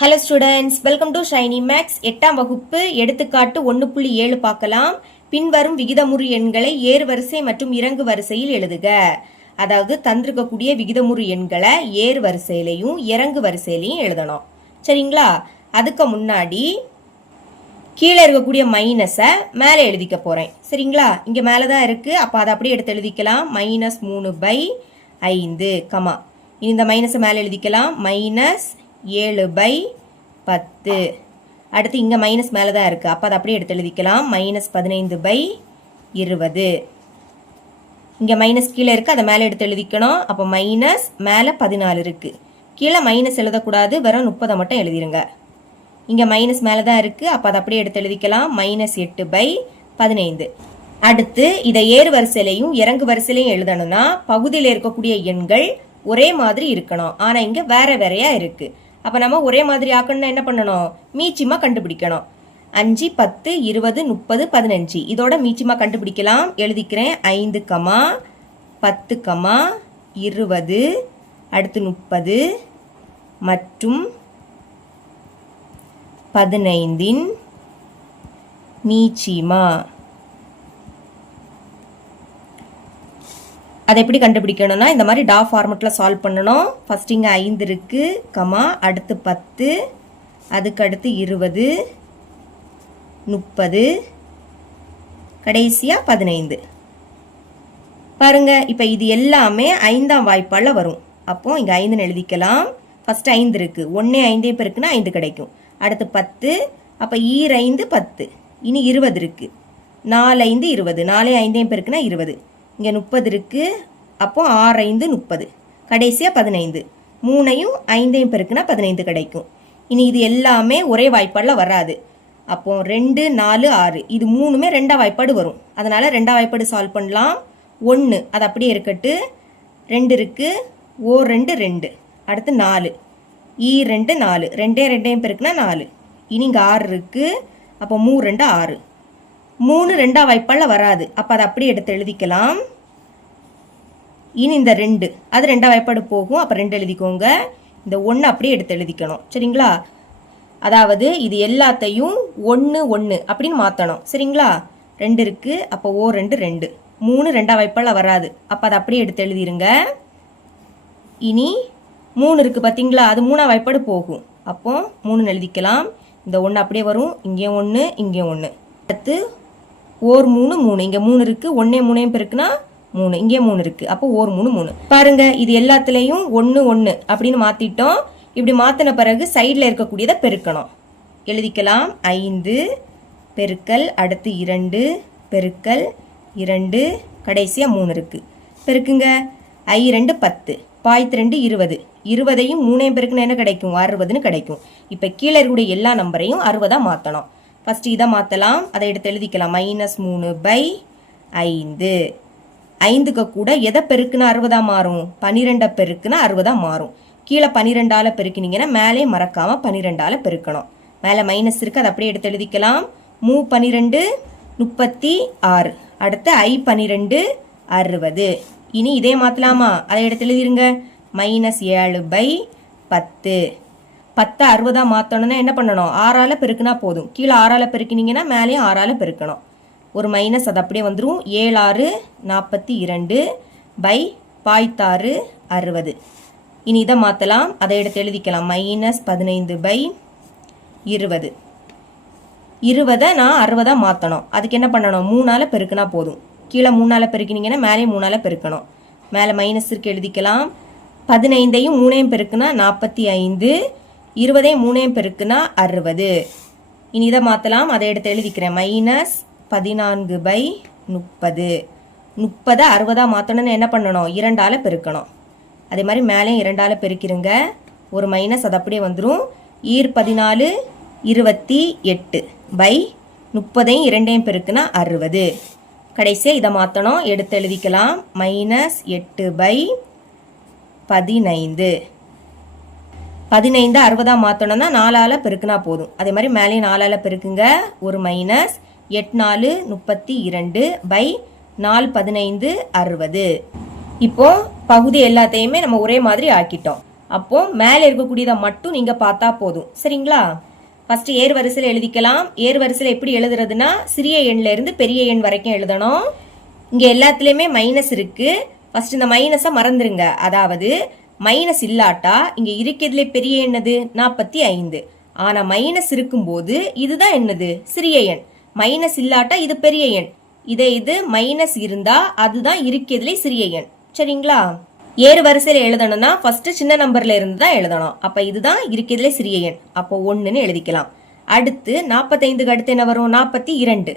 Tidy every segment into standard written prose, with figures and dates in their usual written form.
Hello students, welcome to Shiny Max. 8ஆம் வகுப்பு எடுத்துக்காட்டு 1.7 பார்க்கலாம். பின்வரும் விகிதமுறு எண்களை ஏறுவரிசை மற்றும் இறங்கு வரிசையில் எழுதுக. அதாவது தந்திருக்கக்கூடிய விகிதமுறு எண்களை ஏறு வரிசையிலையும் இறங்கு வரிசையிலையும் எழுதணும். சரிங்களா? அதுக்கு முன்னாடி கீழே இருக்கக்கூடிய மைனஸை மேலே எழுதிக்க போகிறேன். சரிங்களா? இங்கே மேலே தான் இருக்குது. அப்போ அதை அப்படியே எடுத்து எழுதிக்கலாம். -3/5 கமா. இந்த மைனஸை மேலே எழுதிக்கலாம். -7/10. அடுத்து இங்கே மைனஸ் மேலே தான் இருக்குது. அப்போ அதை அப்படியே எடுத்து எழுதிக்கலாம். -15/20. இங்கே மைனஸ் கீழே இருக்குது, அதை மேலே எடுத்து எழுதிக்கணும். அப்போ மைனஸ் மேலே 14 இருக்குது. கீழே மைனஸ் எழுதக்கூடாது, வெறும் 30 மட்டும் எழுதிருங்க. இங்கே மைனஸ் மேலே தான் இருக்குது. அப்போ அதை அப்படியே எடுத்து எழுதிக்கலாம். -8/15. அடுத்து இதை ஏறு வரிசையிலையும் இறங்கு வரிசையிலையும் எழுதணும்னா பகுதியில் இருக்கக்கூடிய எண்கள் ஒரே மாதிரி இருக்கணும். ஆனால் இங்கே வேற வேறையா இருக்குது. அப்போ நம்ம ஒரே மாதிரி ஆக்கணும்னா என்ன பண்ணணும்? மீச்சிமா கண்டுபிடிக்கணும். 5, 10, 20, 30, 15 இதோட மீச்சிமா கண்டுபிடிக்கலாம். எழுதிக்கிறேன். 5, 10, 20, அடுத்து 30 மற்றும் 15 மீச்சிமா. அதை எப்படி கண்டுபிடிக்கணும்னா இந்த மாதிரி டா ஃபார்மெட்டில் சால்வ் பண்ணணும். ஃபர்ஸ்ட் இங்கே 5 இருக்கு, கமா, அடுத்து 10, அதுக்கு அடுத்து 20, 30, கடைசியாக 15. பாருங்க, இப்போ இது எல்லாமே 5ஆம் வாய்ப்பால் வரும். அப்போ இங்கே 5ன்னு எழுதிக்கலாம். ஃபர்ஸ்ட் 5 இருக்கு, 1 5 பெருக்குன்னா 5 கிடைக்கும். அடுத்து 10, அப்போ 5 10. இனி 20 இருக்கு, 4 5 20, 4 5 பெருக்குன்னா 20. இங்கே 30 இருக்கு, அப்போ 6 5 30, கடைசியாக 15. 3ஐயும் 5ஐயும் பெருக்குன்னா 15 கிடைக்கும். இனி இது எல்லாமே ஒரே வாய்ப்பாடில் வராது. அப்போ 2 4 6 இது மூணுமே 2ஆம் வாய்ப்பாடு வரும். அதனால 2ஆம் வாய்ப்பாடு சால்வ் பண்ணலாம். 1 அது அப்படியே இருக்கட்டு. 2 இருக்கு, ஓ 2 2, அடுத்து 4, 2 4, 2 2ஐயும் பெருக்குன்னா 4. இனி இங்கே 6 இருக்கு, அப்போ 3 2 6. 3 2ஆம் வாய்ப்பாடில் வராது. அப்போ அதை அப்படியே எடுத்து எழுதிக்கலாம். இனி இந்த 2 அது 2ஆம் வாய்ப்பாடு போகும். அப்போ 2 எழுதிக்கோங்க. இந்த 1 அப்படியே எடுத்து எழுதிக்கணும். சரிங்களா? அதாவது இது எல்லாத்தையும் 1 1 அப்படின்னு மாற்றணும். சரிங்களா? 2 இருக்கு, அப்போ ஓ 2 2. 3 2ஆம் வாய்ப்பாடில் வராது. அப்போ அதை அப்படியே எடுத்து எழுதிருங்க. இனி 3 இருக்கு பார்த்தீங்களா, அது 3ஆம் வாய்ப்பாடு போகும். அப்போ 3 எழுதிக்கலாம். இந்த 1 அப்படியே வரும். இங்கே 1 இங்கே 1. அடுத்து ஓர் 3 3, இங்கே 3 இருக்கு, 1 3 பெருக்குனா 3, இங்கே 3 இருக்கு, அப்போ ஓர் 3 3. பாருங்க, இது எல்லாத்துலேயும் 1 1 அப்படின்னு மாத்திட்டோம். இப்படி மாத்தின பிறகு சைடில் இருக்கக்கூடியதை பெருக்கணும். எழுதிக்கலாம். 5 பெருக்கல், அடுத்து 2 பெருக்கல் 2, கடைசியாக 3 இருக்கு. பெருக்குங்க. 2 10, 2 20, 20ஐயும் 3ஐயும் பெருக்குன்னா என்ன கிடைக்கும்? 60ன்னு கிடைக்கும். இப்போ கீழே இருக்கக்கூடிய எல்லா நம்பரையும் 60ஆக மாற்றணும். ஃபஸ்ட்டு இதை மாற்றலாம். அதை எடுத்து எழுதிக்கலாம். -3/5. 5க்கு கூட எதை பெருக்குன்னா 60ஆக மாறும்? 12 பெருக்குன்னா 60ஆக மாறும். கீழே 12ஆல் பெருக்கினீங்கன்னா மேலே மறக்காமல் 12ஆல் பெருக்கணும். மேலே மைனஸ் இருக்குது, அதை அப்படியே எடுத்து எழுதிக்கலாம். 3 12 36, அடுத்து I12 60. இனி இதே மாற்றலாமா? அதை எடுத்து எழுதிருங்க. -7/10. 10 60ஆக மாற்றணும்னா என்ன பண்ணணும்? 6ஆல் பெருக்குனா போதும். கீழே 6ஆல் பெருக்கினீங்கன்னா மேலேயும் 6ஆல் பெருக்கணும். ஒரு மைனஸ் அது அப்படியே வந்துடும். 7 6 42 /16 60. இனி இதை மாற்றலாம். அதை எடுத்து எழுதிக்கலாம். -15/20. 20 நான் 60ஆக மாற்றணும். அதுக்கு என்ன பண்ணணும்? 3ஆல் பெருக்குனா போதும். கீழே 3ஆல் பெருக்கினீங்கன்னா மேலேயும் 3ஆல் பெருக்கணும். மேலே மைனஸ் இருக்கு, எழுதிக்கலாம். 15ஐயும் 3ஐயும் பெருக்குனா 45, 20ஐயும் 3ஐயும் பெருக்குனா 60. இனி இதை மாற்றலாம். அதை எடுத்து எழுதிக்கிறேன். -14/30. 30 60ஆக மாற்றணும்னு என்ன பண்ணணும்? 2ஆல் பெருக்கணும். அதே மாதிரி மேலேயும் 2ஆல் பெருக்கிருங்க. ஒரு மைனஸ் அது அப்படியே வந்துடும். 14 28 30ஐயும் 2ஐயும் பெருக்குனா 60. கடைசியாக இதை மாற்றணும். எடுத்து எழுதிக்கலாம். -8/15. 15 60ஆக மாற்றணும்னா 4ஆல் பெருக்குனா போதும். அதே மாதிரி மேலேயும் 4ஆல் பெருக்குங்க. ஒரு மைனஸ் 8 4 32 4 15 60. இப்போ பகுதி எல்லாத்தையுமே நம்ம ஒரே மாதிரி ஆக்கிட்டோம். அப்போ மேலே இருக்கக்கூடியதை மட்டும் நீங்கள் பார்த்தா போதும். சரிங்களா? ஃபர்ஸ்ட் ஏர் வரிசையில் எழுதிக்கலாம். ஏர் வரிசையில் எப்படி எழுதுறதுன்னா சிறிய எண்ணில் இருந்து பெரிய எண் வரைக்கும் எழுதணும். இங்கே எல்லாத்துலேயுமே மைனஸ் இருக்கு. ஃபர்ஸ்ட் இந்த மைனஸை மறந்துருங்க. அதாவது மைனஸ் இல்லாட்டா இங்கே இருக்கிறதுலே பெரிய எண்ணது 45. ஆனால் மைனஸ் இருக்கும்போது இதுதான் என்னது சிறிய எண். மைனஸ் இல்லாட்டா இது பெரிய எண். இது மைனஸ் இருந்தா அதுதான் இருக்கிறதுலே சிறிய எண். சரிங்களா? ஏறு வரிசையில் எழுதணும்னா ஃபர்ஸ்ட் சின்ன நம்பர்ல இருந்து தான் எழுதணும். அப்ப இதுதான் இருக்கிறதுலே சிறிய எண். அப்போ 1ன்னு எழுதிக்கலாம். அடுத்து 45க்கு அடுத்து என்ன வரும்? 42.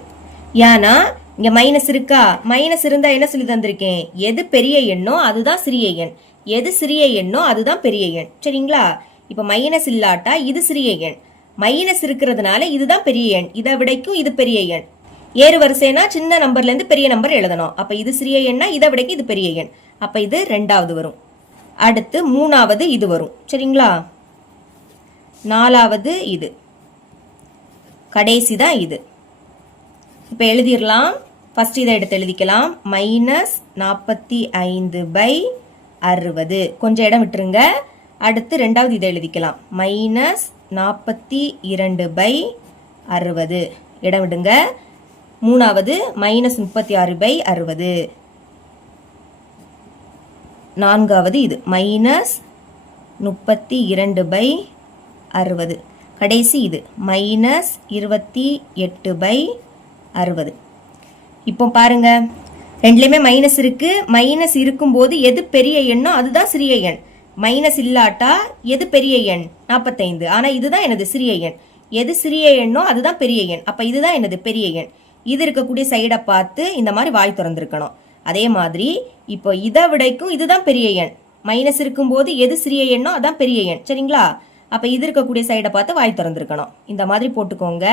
ஏன்னா இங்க மைனஸ் இருக்கா? மைனஸ் இருந்தா என்ன சொல்லி தந்திருக்கேன்? எது பெரிய எண்ணோ அதுதான் சிறிய எண், எது சிறிய எண்ணோ அதுதான் பெரிய எண். சரிங்களா? இப்ப மைனஸ் இல்லாட்டா இது சிறிய எண், மைனஸ் இருக்கிறதுனால இதுதான் பெரிய எண், இதை விடைக்கும் இது பெரிய எண். ஏறு வரிசைனா சின்ன நம்பர்ல இருந்து பெரிய நம்பர் எழுதணும். அப்ப இது சிறிய எண்ணா இதை விடைக்கு இது பெரிய எண். அப்ப இது 2வது வரும். அடுத்து 3வது இது வரும். சரிங்களா? 4வது இது, கடைசி தான் இது. இப்ப எழுதிடலாம். ஃபர்ஸ்ட் இதை எடுத்து எழுதிக்கலாம். -45/60. கொஞ்சம் இடம் விட்டுருங்க. அடுத்து 2வது இதை எழுதிக்கலாம். -42/60. இடம் விடுங்க. 3வது -36/60. 4வது இது -32/60. கடைசி இது -28/60. இப்போ பாருங்க, ரெண்டுலேயுமே மைனஸ் இருக்கு. மைனஸ் இருக்கும்போது எது பெரிய எண்ணோ அதுதான் சிறிய எண். மைனஸ் இல்லாட்டா எது பெரிய எண்? 45. ஆனால் இதுதான் எனது சிறிய எண். எது சிறிய எண்ணோ அதுதான் பெரிய எண். அப்போ இதுதான் எனது பெரிய எண். இது இருக்கக்கூடிய சைடை பார்த்து இந்த மாதிரி வாய் திறந்துருக்கணும். அதே மாதிரி இப்போ இதை விடைக்கும் இதுதான் பெரிய எண். மைனஸ் இருக்கும்போது எது சிறிய எண்ணோ அதான் பெரிய எண். சரிங்களா? அப்போ இது இருக்கக்கூடிய சைடை பார்த்து வாய் திறந்துருக்கணும். இந்த மாதிரி போட்டுக்கோங்க.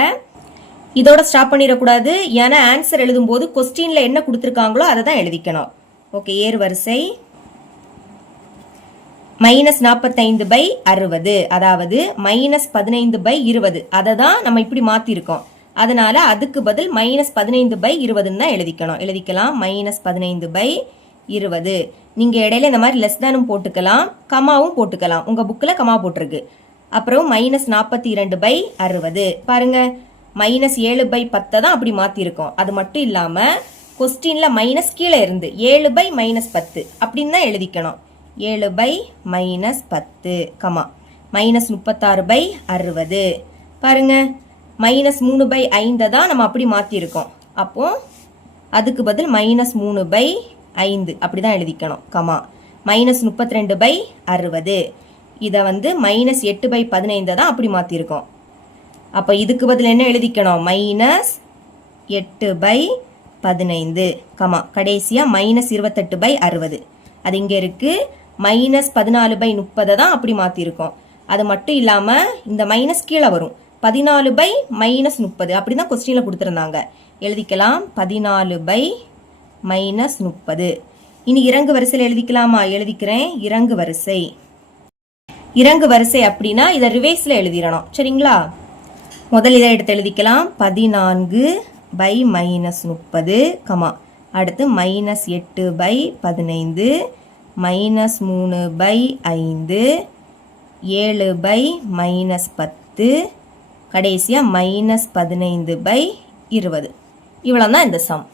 இதோட ஸ்டாப் பண்ணிடக்கூடாது. ஏன்னா ஆன்சர் எழுதும்போது கொஸ்டின்ல என்ன கொடுத்துருக்காங்களோ அதை தான் எழுதிக்கணும். ஓகே, ஏறு வரிசை -45/60, அதாவது -15/20. அதை தான் நம்ம இப்படி மாற்றிருக்கோம். அதனால அதுக்கு பதில் -15/20 தான் எழுதிக்கணும். எழுதிக்கலாம் -15/20. நீங்கள் இடையில இந்த மாதிரி லெஸ் தானும் போட்டுக்கலாம், கமாவும் போட்டுக்கலாம். உங்கள் புக்கில் கமா போட்டிருக்கு. அப்புறம் -42/60. பாருங்க, -7/10 தான் அப்படி மாற்றிருக்கோம். அது மட்டும் இல்லாமல் கொஸ்டினில் மைனஸ் கீழே இருந்து 7/-10 அப்படின்னு தான் எழுதிக்கணும். 7/-10, கமா -36/60. பாருங்க, -3/5 தான் நம்ம அப்படி மாற்றிருக்கோம். அப்போ அதுக்கு பதில் -3/5 அப்படி தான் எழுதிக்கணும். கமா -32/60. இதை வந்து -8/15 தான் அப்படி மாற்றிருக்கோம். அப்போ இதுக்கு பதில் என்ன எழுதிக்கணும்? -8/15, கமா கடைசியாக -28/60. அது இங்கே இருக்கு. -14/30 தான் அப்படி மாற்றிருக்கோம். அது மட்டும் இல்லாமல் இந்த மைனஸ் கீழே வரும். 14/-30 அப்படி தான் கொஸ்டினில் கொடுத்துருந்தாங்க. எழுதிக்கலாம் 14/-30. இனி இறங்கு வரிசையில் எழுதிக்கலாமா? எழுதிக்கிறேன். இறங்கு வரிசை. இறங்கு வரிசை அப்படின்னா இதை ரிவைஸில் எழுதிடணும். சரிங்களா? முதல் இதை எடுத்து எழுதிக்கலாம். 14/-30, கமா அடுத்து -8/15, -3/5, 7/-10, கடைசியாக -15/20. இவ்வளோ தான் இந்த சம்.